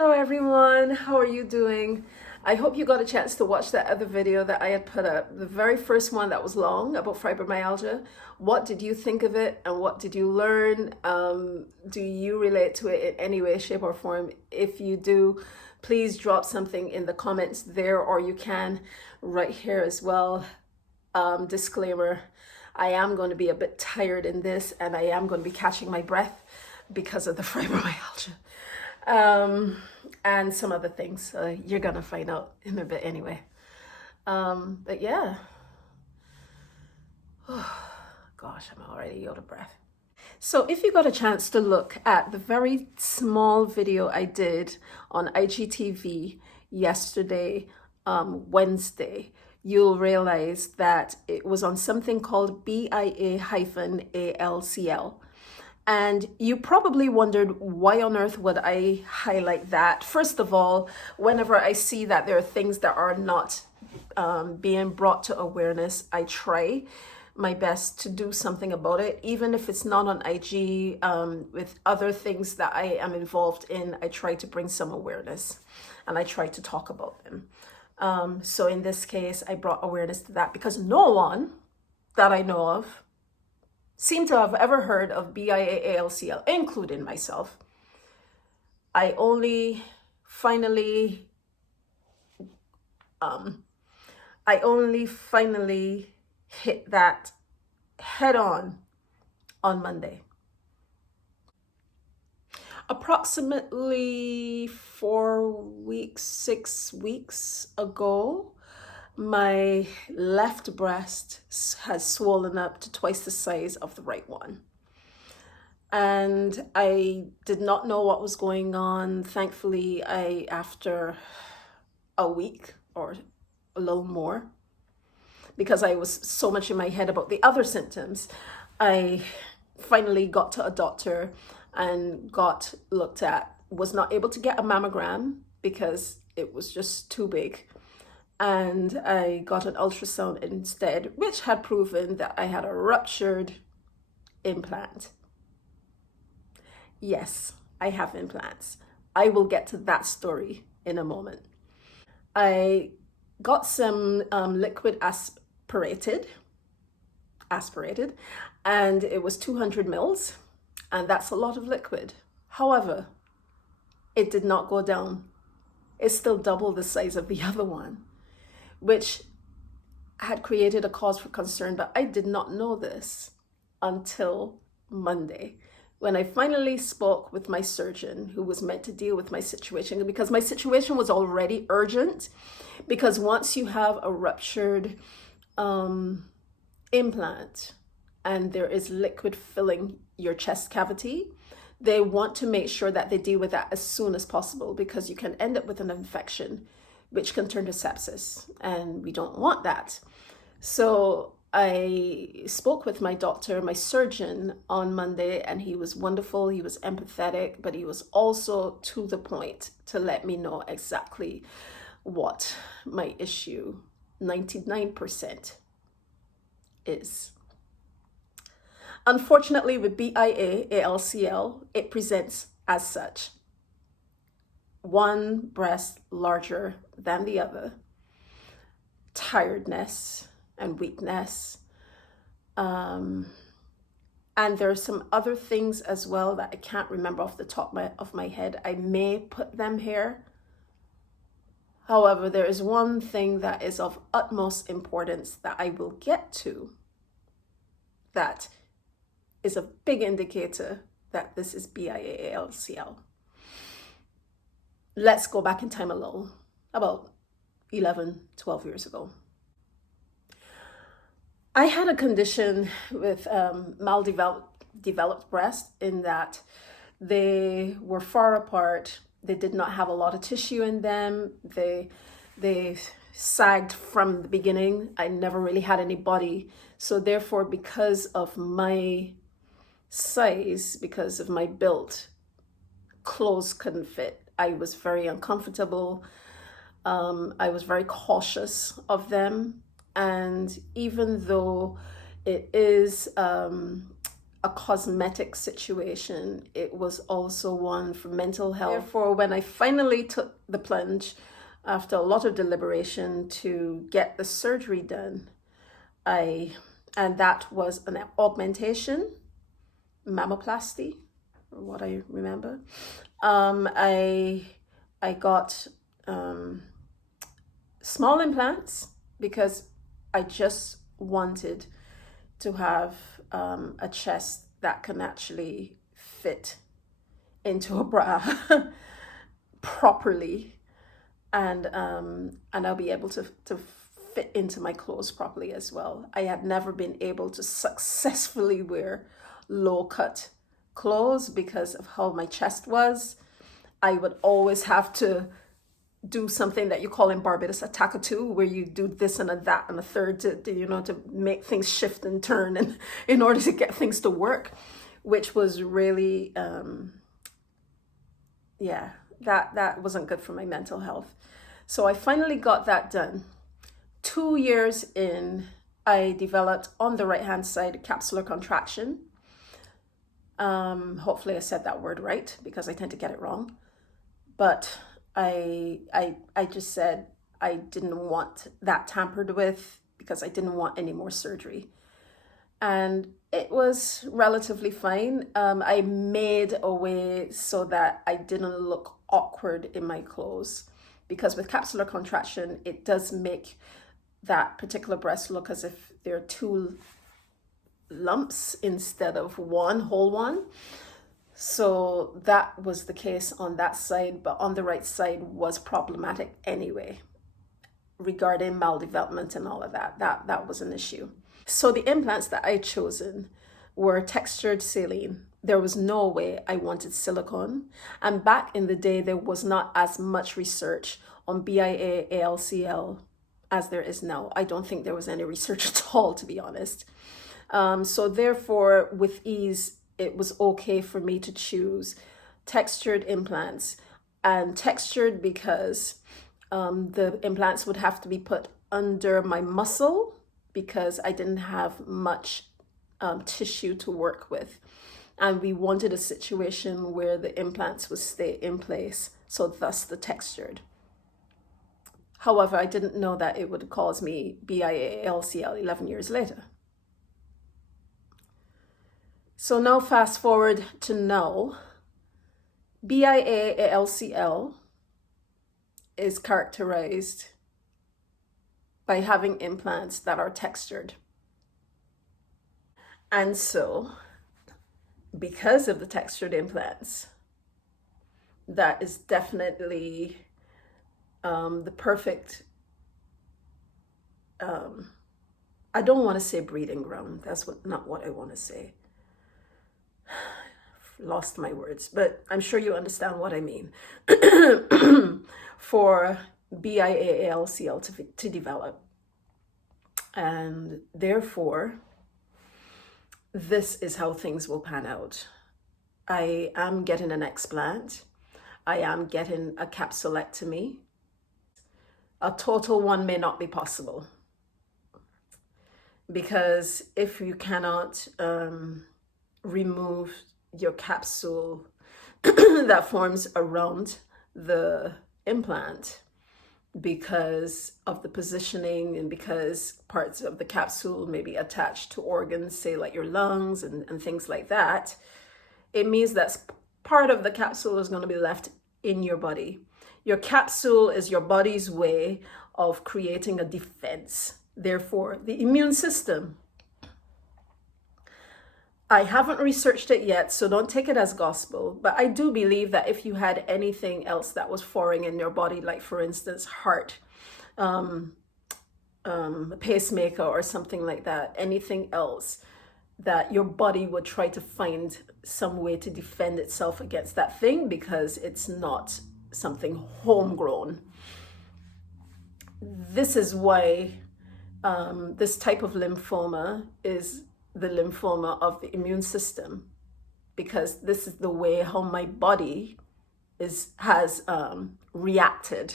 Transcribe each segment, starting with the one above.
Hello everyone, how are you doing? I hope you got a chance to watch that other video that I had put up, the very first one that was long about fibromyalgia. What did you think of it and what did you learn? Do you relate to it in any way, shape or form? If you do, please drop something in the comments there, or you can right here as well. Disclaimer, I am going to be a bit tired in this and I am going to be catching my breath because of the fibromyalgia. And some other things you're gonna find out in a bit anyway. But yeah, oh, gosh, I'm already out of breath. So if you got a chance to look at the very small video I did on IGTV yesterday, Wednesday, you'll realize that it was on something called BIA-ALCL. And you probably wondered, why on earth would I highlight that? First of all, whenever I see that there are things that are not being brought to awareness, I try my best to do something about it. Even if it's not on IG, with other things that I am involved in, I try to bring some awareness and I try to talk about them. So in this case, I brought awareness to that because no one that I know of seem to have ever heard of BIA-ALCL, including myself. I only finally hit that head on Monday. Approximately 6 weeks ago, my left breast has swollen up to twice the size of the right one. And I did not know what was going on. Thankfully, after a week or a little more, because I was so much in my head about the other symptoms, I finally got to a doctor and got looked at. Was not able to get a mammogram because it was just too big. And I got an ultrasound instead, which had proven that I had a ruptured implant. Yes, I have implants. I will get to that story in a moment. I got some liquid aspirated, and it was 200 mils, and that's a lot of liquid. However, it did not go down. It's still double the size of the other one, which had created a cause for concern, but I did not know this until Monday, when I finally spoke with my surgeon who was meant to deal with my situation, because my situation was already urgent, because once you have a ruptured implant and there is liquid filling your chest cavity, they want to make sure that they deal with that as soon as possible, because you can end up with an infection which can turn to sepsis, and we don't want that. So I spoke with my doctor, my surgeon, on Monday, and he was wonderful. He was empathetic, but he was also to the point to let me know exactly what my issue 99% is. Unfortunately, with BIA-ALCL, it presents as such. One breast larger than the other, tiredness and weakness. And there are some other things as well that I can't remember off the top of my head. I may put them here. However, there is one thing that is of utmost importance that I will get to that is a big indicator that this is BIA-ALCL. Let's go back in time a little, about 11, 12 years ago. I had a condition with maldeveloped breast, in that they were far apart. They did not have a lot of tissue in them. They sagged from the beginning. I never really had any body. So therefore, because of my size, because of my build, clothes couldn't fit. I was very uncomfortable. I was very cautious of them. And even though it is a cosmetic situation. It was also one for mental health. Therefore, when I finally took the plunge after a lot of deliberation to get the surgery done, and that was an augmentation, mammoplasty, from what I remember. I got small implants because I just wanted to have a chest that can actually fit into a bra properly, and I'll be able to fit into my clothes properly as well. I had never been able to successfully wear low cut clothes because of how my chest was. I would always have to do something that you call in Barbados a tackatoo, where you do this and a that and a third to make things shift and turn and in order to get things to work, which was really that wasn't good for my mental health. So I finally got that done. 2 years in, I developed on the right hand side capsular contraction. Hopefully I said that word right, because I tend to get it wrong. But I just said I didn't want that tampered with because I didn't want any more surgery. And it was relatively fine. I made a way so that I didn't look awkward in my clothes, because with capsular contraction, it does make that particular breast look as if there are two lumps instead of one whole one. So that was the case on that side, but on the right side was problematic anyway, regarding maldevelopment and all of that. That was an issue. So the implants that I chosen were textured saline. There was no way I wanted silicone. And back in the day, there was not as much research on BIA-ALCL as there is now. I don't think there was any research at all, to be honest. So therefore, with ease, it was okay for me to choose textured implants. And textured because the implants would have to be put under my muscle, because I didn't have much tissue to work with. And we wanted a situation where the implants would stay in place, so thus the textured. However, I didn't know that it would cause me BIA-ALCL 11 years later. So now fast forward to now, BIA-ALCL is characterized by having implants that are textured. And so, because of the textured implants, that is definitely the perfect, I don't want to say breeding ground. That's not what I want to say. Lost my words, but I'm sure you understand what I mean. For BIA-ALCL to develop. And therefore, this is how things will pan out. I am getting an explant. I am getting a capsulectomy. A total one may not be possible, because if you cannot remove your capsule that forms around the implant, because of the positioning and because parts of the capsule may be attached to organs, say like your lungs and things like that, it means that part of the capsule is going to be left in your body. Your capsule is your body's way of creating a defense. Therefore, the immune system, I haven't researched it yet, so don't take it as gospel, but I do believe that if you had anything else that was foreign in your body, like for instance, heart, a pacemaker or something like that, anything else, that your body would try to find some way to defend itself against that thing, because it's not something homegrown. This is why this type of lymphoma is the lymphoma of the immune system, because this is the way how my body has reacted.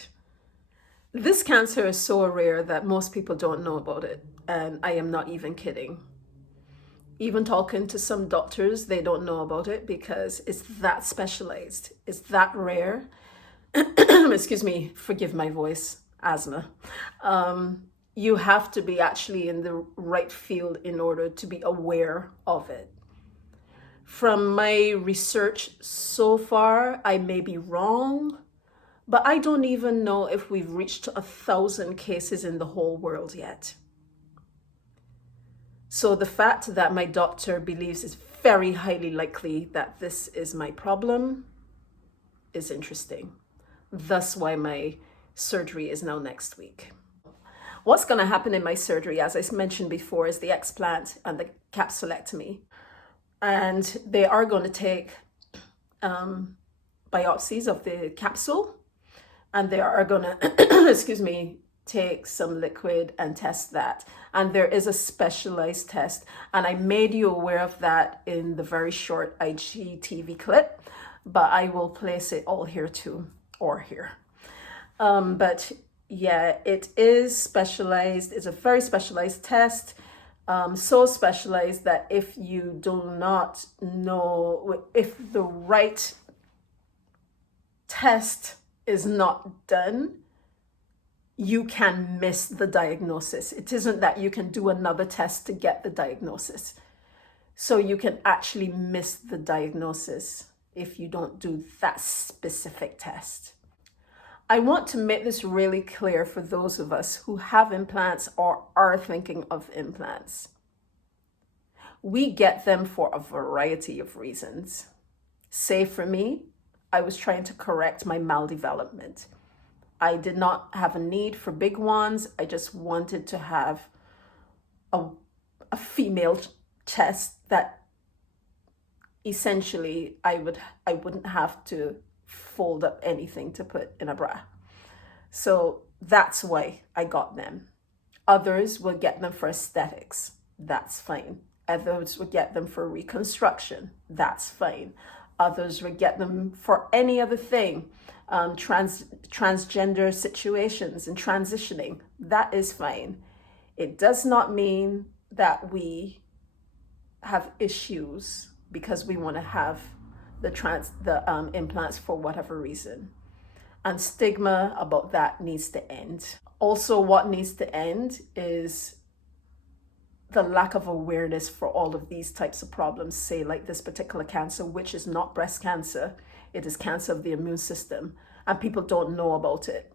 This cancer is so rare that most people don't know about it, and I am not even kidding. Even talking to some doctors, they don't know about it because it's that specialized. It's that rare. Excuse me, forgive my voice, asthma. You have to be actually in the right field in order to be aware of it. From my research so far, I may be wrong, but I don't even know if we've reached 1,000 cases in the whole world yet. So the fact that my doctor believes it's very highly likely that this is my problem is interesting. Thus why my surgery is now next week. What's going to happen in my surgery, as I mentioned before, is the explant and the capsulectomy. And they are going to take biopsies of the capsule, and they are going to, excuse me, take some liquid and test that. And there is a specialized test, and I made you aware of that in the very short IGTV clip, but I will place it all here too, or here. But yeah, it is specialized. It's a very specialized test. So specialized that if you do not know, if the right test is not done, you can miss the diagnosis. It isn't that you can do another test to get the diagnosis. So you can actually miss the diagnosis if you don't do that specific test. I want to make this really clear for those of us who have implants or are thinking of implants. We get them for a variety of reasons. Say for me, I was trying to correct my maldevelopment. I did not have a need for big ones. I just wanted to have a female chest that essentially I wouldn't have to fold up anything to put in a bra. So that's why I got them. Others will get them for aesthetics. That's fine. Others would get them for reconstruction. That's fine. Others would get them for any other thing. Transgender situations and transitioning, that is fine. It does not mean that we have issues because we want to have the implants for whatever reason. And stigma about that needs to end. Also, what needs to end is the lack of awareness for all of these types of problems, say like this particular cancer, which is not breast cancer. It is cancer of the immune system, and people don't know about it.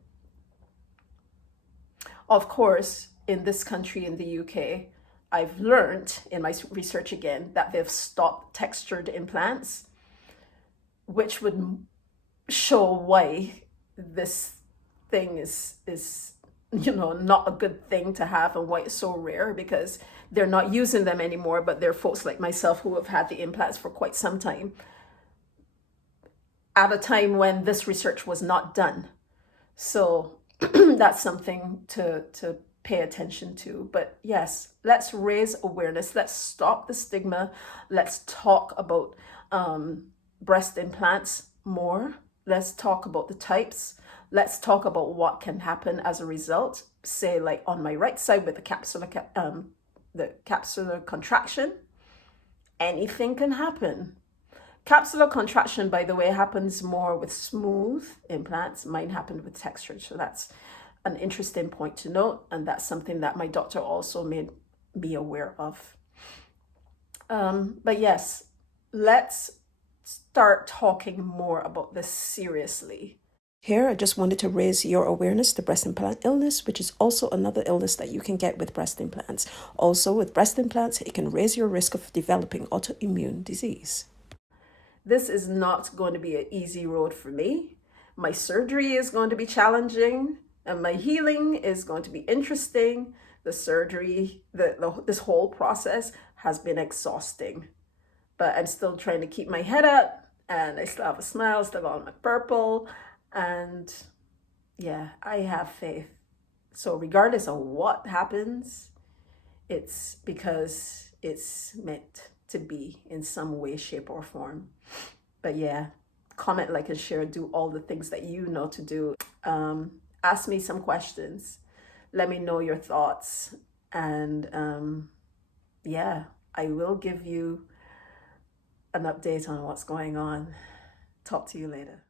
Of course, in this country, in the UK, I've learned in my research again that they've stopped textured implants, which would show why this thing is not a good thing to have and why it's so rare, because they're not using them anymore, but there are folks like myself who have had the implants for quite some time at a time when this research was not done. So that's something to pay attention to. But yes, let's raise awareness. Let's stop the stigma. Let's talk about breast implants more. Let's talk about the types. Let's talk about what can happen as a result. Say like on my right side with the capsular contraction, anything can happen. Capsular contraction, by the way, happens more with smooth implants. Mine happened with textured. So that's an interesting point to note. And that's something that my doctor also made me aware of. But yes, let's start talking more about this seriously. Here, I just wanted to raise your awareness to breast implant illness, which is also another illness that you can get with breast implants. Also, with breast implants, it can raise your risk of developing autoimmune disease. This is not going to be an easy road for me. My surgery is going to be challenging, and my healing is going to be interesting. The surgery, this whole process has been exhausting, but I'm still trying to keep my head up, and I still have a smile, still got my purple. And yeah, I have faith. So regardless of what happens, it's because it's meant to be in some way, shape, or form. But yeah, comment, like, and share. Do all the things that you know to do. Ask me some questions. Let me know your thoughts. And yeah, I will give you an update on what's going on. Talk to you later.